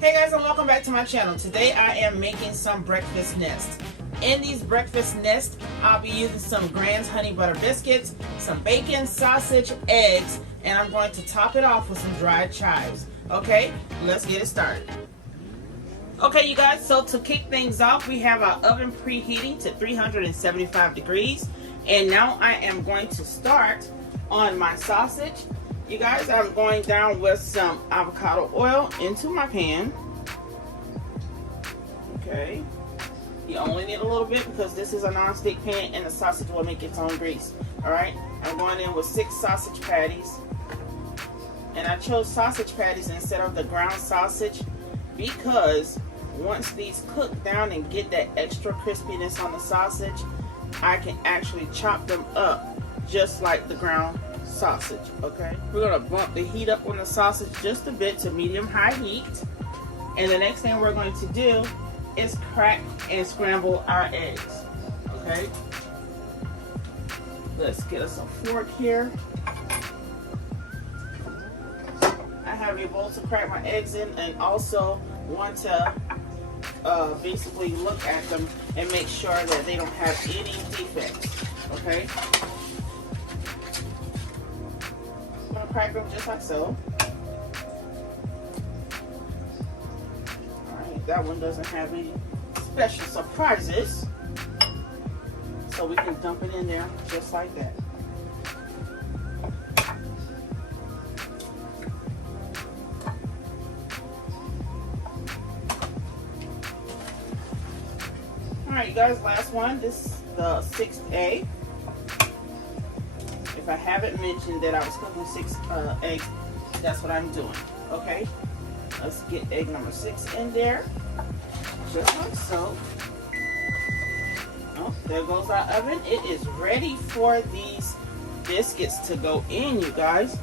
Hey guys, and welcome back to my channel. Today I am making some breakfast nests. In these breakfast nests, I'll be using some Grand's honey butter biscuits, some bacon, sausage, eggs, and I'm going to top it off with some dried chives. Okay, let's get it started. Okay, you guys, so to kick things off, we have our oven preheating to 375 degrees. And now I am going to start on my sausage. You guys, I'm going down with some avocado oil into my pan. Okay. You only need a little bit because this is a non-stick pan and the sausage will make its own grease. Alright, I'm going in with 6 sausage patties. And I chose sausage patties instead of the ground sausage because once these cook down and get that extra crispiness on the sausage, I can actually chop them up just like the ground sausage. Okay, we're gonna bump the heat up on the sausage just a bit to medium-high heat, and the next thing we're going to do is crack and scramble our eggs. Okay, let's get us a fork here. I have a bowl to crack my eggs in, and also want to basically look at them and make sure that they don't have any defects. Okay, I'm gonna crack them just like so. Alright, that one doesn't have any special surprises, so we can dump it in there just like that. Alright, you guys, last one. This is the 6th egg. If I haven't mentioned that I was cooking 6 eggs, that's what I'm doing. Okay, let's get egg number 6 in there, just like so. Oh, there goes our oven. It is ready for these biscuits to go in, you guys.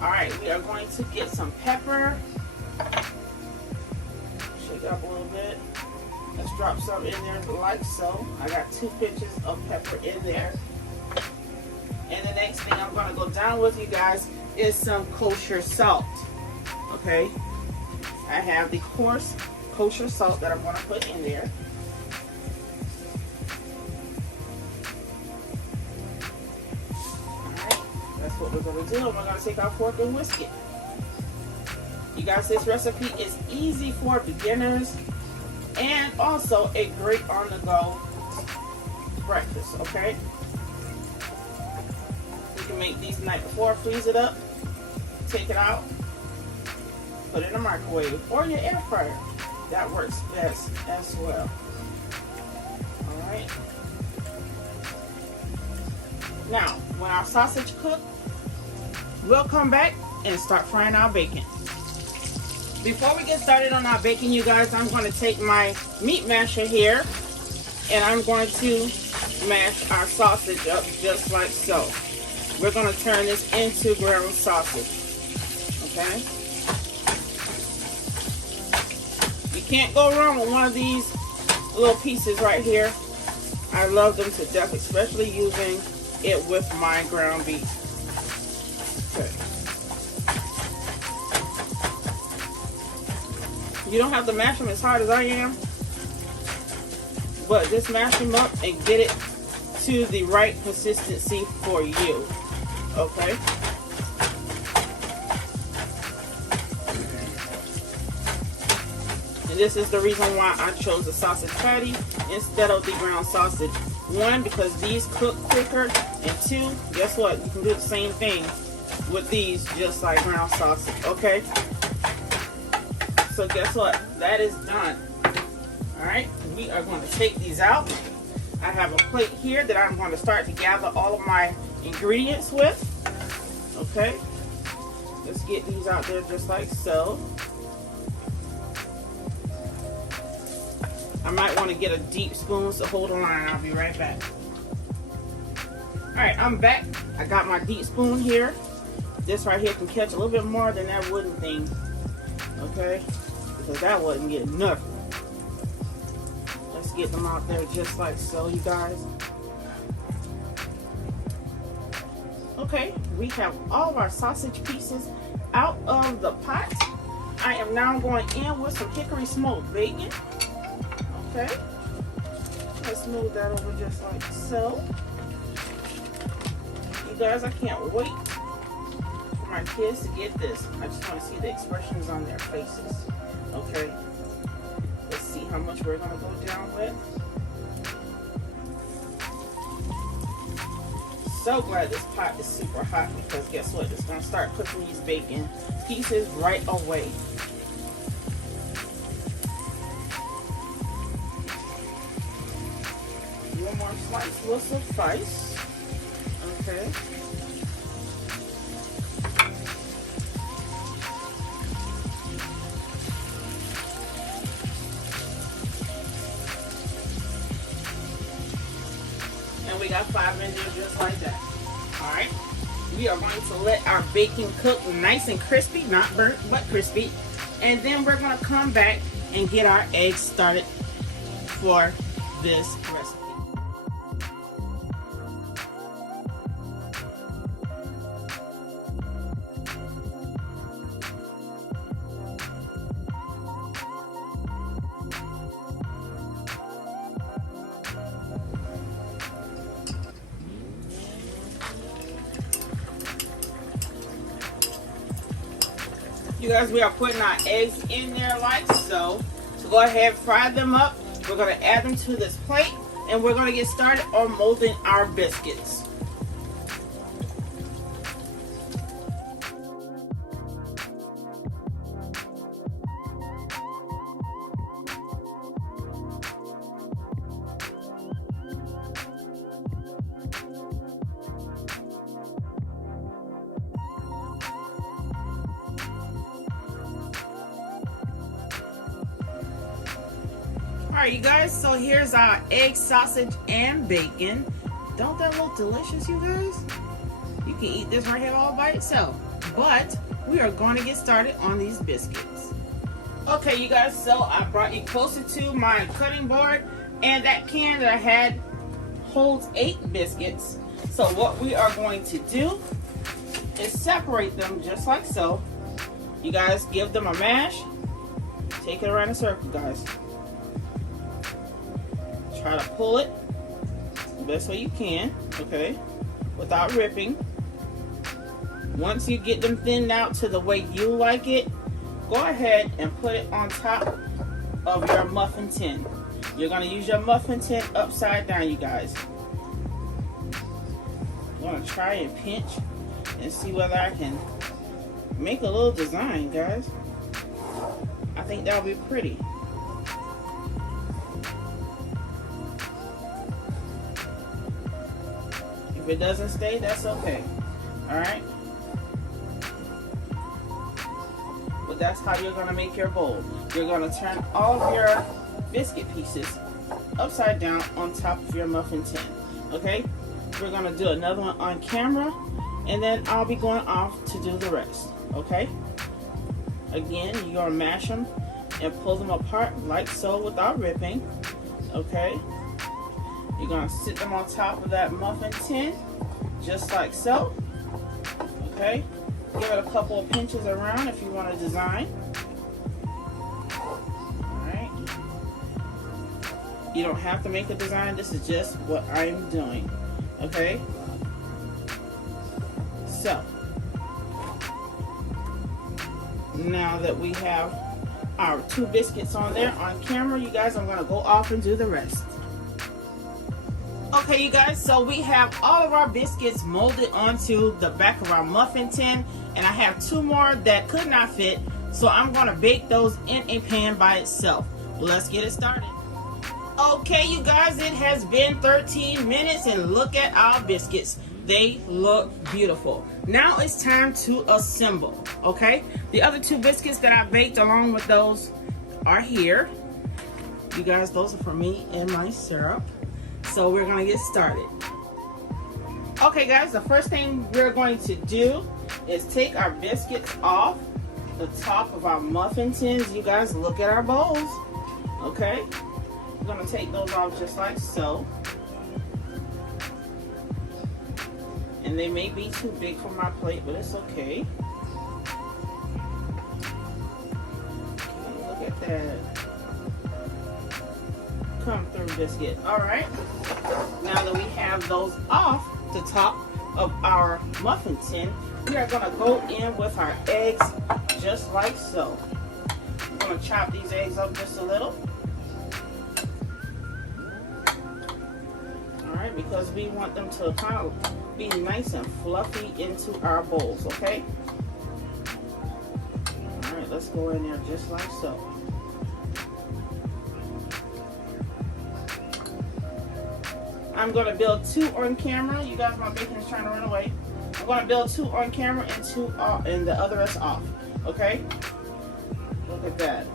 Alright, we are going to get some pepper. Shake it up a little bit. Let's drop some in there like so. I got 2 pinches of pepper in there. And the next thing I'm going to go down with, you guys, is some kosher salt. Okay, I have the coarse kosher salt that I'm going to put in there. Alright, that's what we're going to do. And we're going to take our fork and whisk it. You guys, this recipe is easy for beginners and also a great on-the-go breakfast. Okay, you can make these the night before, freeze it up, take it out, put it in a microwave or your air fryer. That works best as well. Alright, now when our sausage cooks, we'll come back and start frying our bacon. Before we get started on our bacon, you guys, I'm going to take my meat masher here and I'm going to mash our sausage up just like so. We're going to turn this into ground sausage. Okay? You can't go wrong with one of these little pieces right here. I love them to death, especially using it with my ground beef. Okay. You don't have to mash them as hard as I am, but just mash them up and get it to the right consistency for you. Okay? And this is the reason why I chose the sausage patty instead of the ground sausage. 1, because these cook quicker, and 2, guess what? You can do the same thing with these just like ground sausage. Okay? So guess what? That is done. Alright, we are going to take these out. I have a plate here that I'm going to start to gather all of my ingredients with. Okay, let's get these out there just like so. I might want to get a deep spoon, so hold on, I'll be right back. Alright, I'm back. I got my deep spoon here. This right here can catch a little bit more than that wooden thing. Okay, because that wasn't getting nothing. Let's get them out there just like so, you guys. Okay, we have all of our sausage pieces out of the pot. I am now going in with some hickory smoked bacon. Okay. Let's move that over just like so. You guys, I can't wait for my kids to get this. I just want to see the expressions on their faces. Okay. Let's see how much we're going to go down with. So glad this pot is super hot because guess what? It's going to start cooking these bacon pieces right away. One more slice will suffice. Okay. And we got 5 in there just like that. Alright. We are going to let our bacon cook nice and crispy, not burnt, but crispy. And then we're going to come back and get our eggs started for this recipe. You guys, we are putting our eggs in there like so. So go ahead, fry them up. We're going to add them to this plate, and we're going to get started on molding our biscuits. Alright, you guys, so here's our egg, sausage, and bacon. Don't that look delicious, you guys? You can eat this right here all by itself. But we are going to get started on these biscuits. Okay, you guys, so I brought you closer to my cutting board, and that can that I had holds 8 biscuits. So what we are going to do is separate them just like so. You guys give them a mash. Take it around a circle, guys. Try to pull it the best way you can, okay, without ripping. Once you get them thinned out to the way you like it, go ahead and put it on top of your muffin tin. You're going to use your muffin tin upside down, you guys. I'm going to try and pinch and see whether I can make a little design, guys. I think that'll be pretty. If it doesn't stay, that's okay. Alright? But that's how you're going to make your bowl. You're going to turn all of your biscuit pieces upside down on top of your muffin tin. Okay? We're going to do another one on camera, and then I'll be going off to do the rest. Okay? Again, you're going to mash them and pull them apart like so without ripping. Okay? You're going to sit them on top of that muffin tin, just like so. Okay? Give it a couple of pinches around if you want to design. Alright. You don't have to make a design. This is just what I'm doing. Okay? So, now that we have our 2 biscuits on there on camera, you guys, I'm going to go off and do the rest. Okay, you guys, so we have all of our biscuits molded onto the back of our muffin tin, and I have 2 more that could not fit, so I'm going to bake those in a pan by itself. Let's get it started. Okay, you guys, it has been 13 minutes, and look at our biscuits. They look beautiful. Now it's time to assemble, okay? The other 2 biscuits that I baked along with those are here. You guys, those are for me and my syrup. So we're going to get started. Okay, guys, the first thing we're going to do is take our biscuits off the top of our muffin tins. You guys, look at our bowls. Okay? We're going to take those off just like so. And they may be too big for my plate, but it's okay. that come through biscuit. All right, now that we have those off the top of our muffin tin, we are going to go in with our eggs just like so. I'm going to chop these eggs up just a little. All right, because we want them to kind of be nice and fluffy into our bowls, okay? All right, let's go in there just like so. I'm going to build 2 on camera. You guys, my bacon is trying to run away. I'm going to build 2 on camera and 2 off, and the other is off. Okay? Look at that.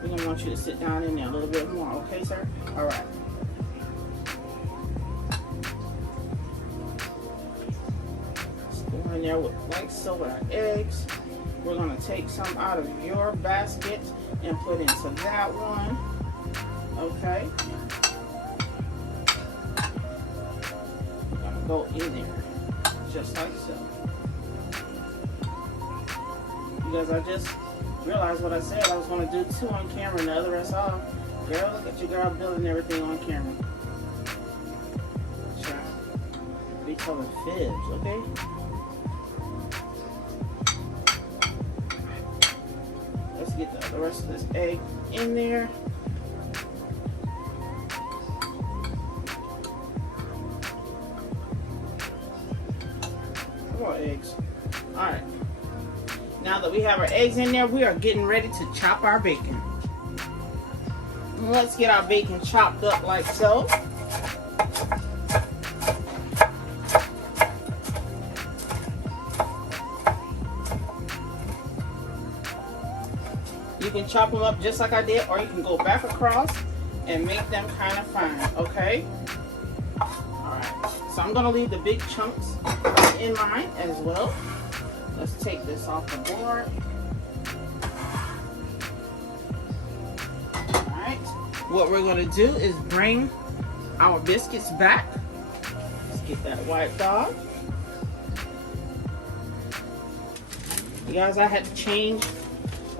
We're going to want you to sit down in there a little bit more. Okay, sir? All right. Let's go in there with, like so with our eggs. We're going to take some out of your basket and put into that one. Okay? Go in there just like so. You guys, I just realized what I said. I was going to do 2 on camera and the other rest off. Girl, look at you, girl, building everything on camera. Try. Be telling fibs, okay? Let's get the rest of this egg in there. Eggs. All right, now that we have our eggs in there, we are getting ready to chop our bacon. Let's get our bacon chopped up like so. You can chop them up just like I did, or you can go back across and make them kind of fine, okay? So I'm going to leave the big chunks in mine as well. Let's take this off the board. Alright, what we're going to do is bring our biscuits back. Let's get that wiped off. You guys, I had to change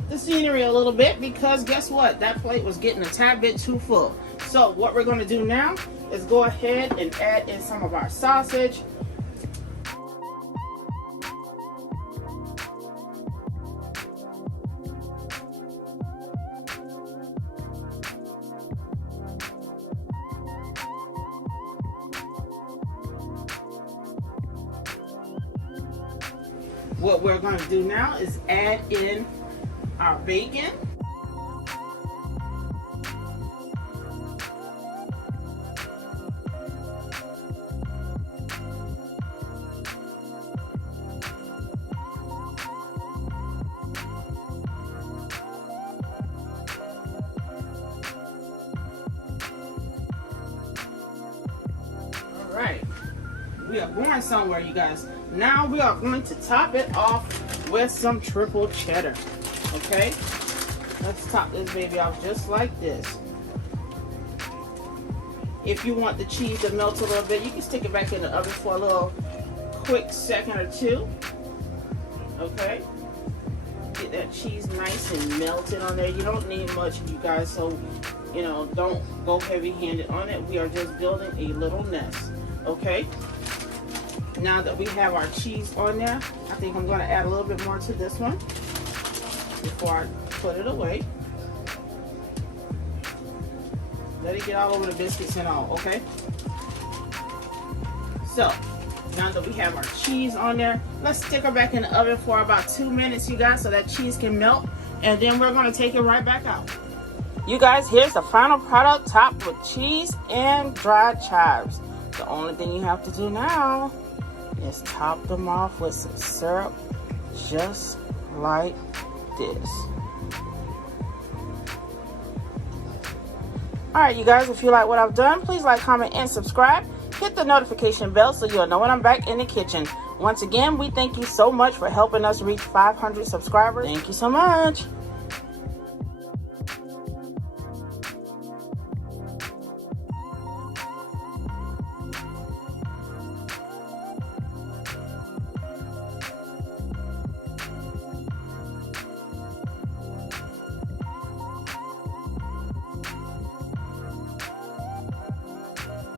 the scenery a little bit because guess what? That plate was getting a tad bit too full. So what we're going to do now is go ahead and add in some of our sausage. What we're going to do now is add in our bacon. Right, we are going somewhere, you guys. Now we are going to top it off with some triple cheddar. Okay, let's top this baby off just like this. If you want the cheese to melt a little bit, you can stick it back in the oven for a little quick second or two. Okay, get that cheese nice and melted on there. You don't need much, you guys, so you know, don't go heavy-handed on it. We are just building a little nest. Okay, now that we have our cheese on there, I think I'm going to add a little bit more to this one before I put it away. Let it get all over the biscuits and all, okay? So, now that we have our cheese on there, let's stick her back in the oven for about 2 minutes, you guys, so that cheese can melt, and then we're going to take it right back out. You guys, here's the final product, topped with cheese and dried chives. The only thing you have to do now is top them off with some syrup, just like this. Alright, you guys, if you like what I've done, please like, comment, and subscribe. Hit the notification bell so you'll know when I'm back in the kitchen. Once again, we thank you so much for helping us reach 500 subscribers. Thank you so much.